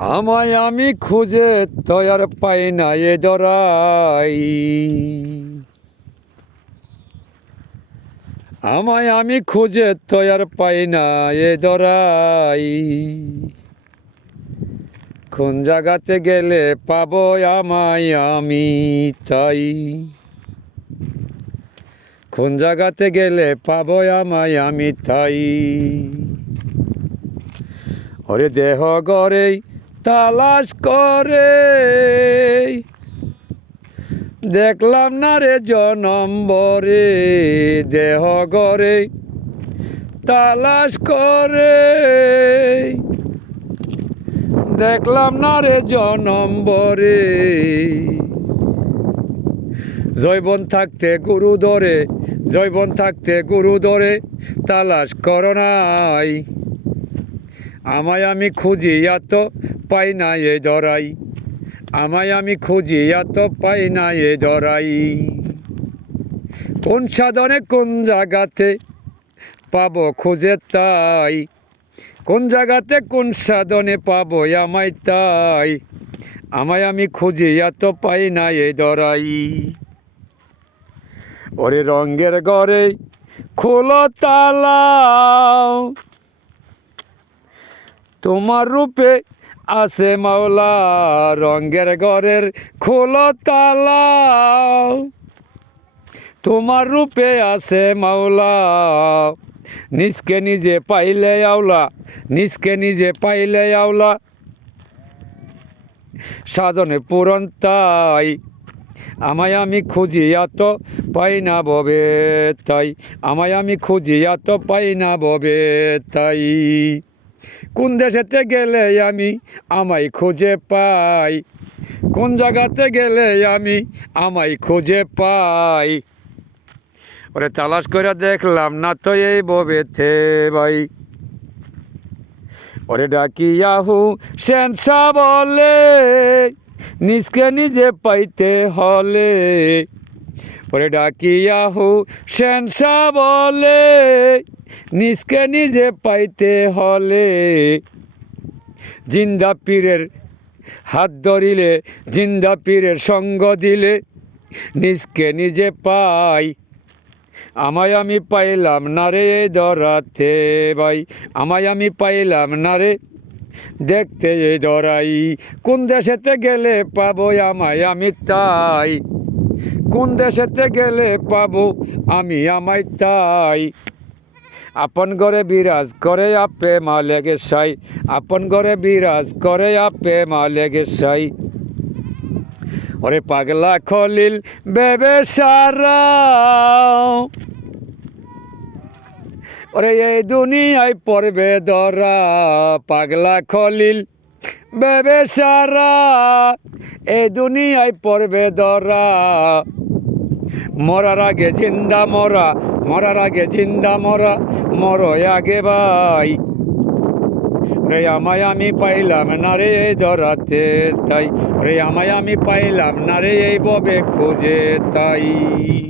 আমায় আমি খুঁজে তয়ার পাই না এ দরাই আমায় আমি খুঁজে তয়ার পাই না এ দরাই কোন জায়গাতে গেলে পাব আমায় আমি তাই? কোন জায়গাতে গেলে পাব আমায় আমি তাই? ওরে দেহ গরে তালাশ করে। দেখলাম না রে জনম্বরে দেহ গরে তালাশ করে। দেখলাম না রে জনম্বরে জৈবন থাকতে গুরু ধরে জৈবন থাকতে গুরু ধরে তালাশ করো নাই। আমায় আমি খুঁজি এত পাই না এ ধরাই আমায় আমি খুঁজি এত পাই না এ ধরাই কোন সাধনে কোন জায়গাতে পাব খুঁজে তাই? কোন জায়গাতে কোন সাধনে পাবো আমায় তাই? আমায় আমি খুঁজি এত পাই না এ ধরাই ওরে রঙ্গের ঘরে খোলো তালা। তোমার রূপে আছে মাওলা রঙ্গের ঘরের খোলো তালা। তোমার রূপে আছে মাওলা, নিজকে নিজে পাইলে আওলা, নিজকে নিজে পাইলে আওলা। সাধনে পূরণ তাই, আমায় আমি খুঁজি এত পাই না ববে তাই, আমায় আমি খুঁজি এত পাই না ববে তাই। কোন দেশেতে গেলে আমি আমায় খুঁজে পাই? কোন জায়গাতে গেলে আমি আমায় খুঁজে পাই? ওরে তালাশ করে দেখলাম, না তো এই ববেতে ভাই। ওরে ডাকিয়াহু সেনসা বলে, নিজকে নিজে পাইতে হলে। ওরে ডাকিয়াহু সেনসা বলে, নিজকে নিজে পাইতে হলে। জিন্দা পীরের হাত ধরিলে, জিন্দা পীরের সঙ্গ দিলে, নিজকে নিজে পাই, আমায় আমি পাইলাম না রে ধরাতে ভাই, আমায় আমি পাইলাম না রে দেখতে দরাই কোন দেশেতে গেলে পাবো আমায় আমি তাই? কোন দেশেতে গেলে পাবো? আমি আমায় তাই আপন ঘরে বিরাজ করে আপে মা লেগে সাই। আপন ঘরে বিরাজ করে আপে মা লেগে সাই। ওরে পাগলা খলিল, বেবে সারা ওরে এই দুনিয়ায় পড়বে দরা, পাগলা খলিল। বেবে সারা এই দুনিয়ায় পড়বে দরা। মরার আগে জিন্দা মরা, মরার আগে জিন্দা মরা, মরো আগে ভাই। রে আমায় আমি পাইলাম না রে এই ধরাতে তাই। রে আমায় আমি পাইলাম না রে এই ববে খুঁজে তাই।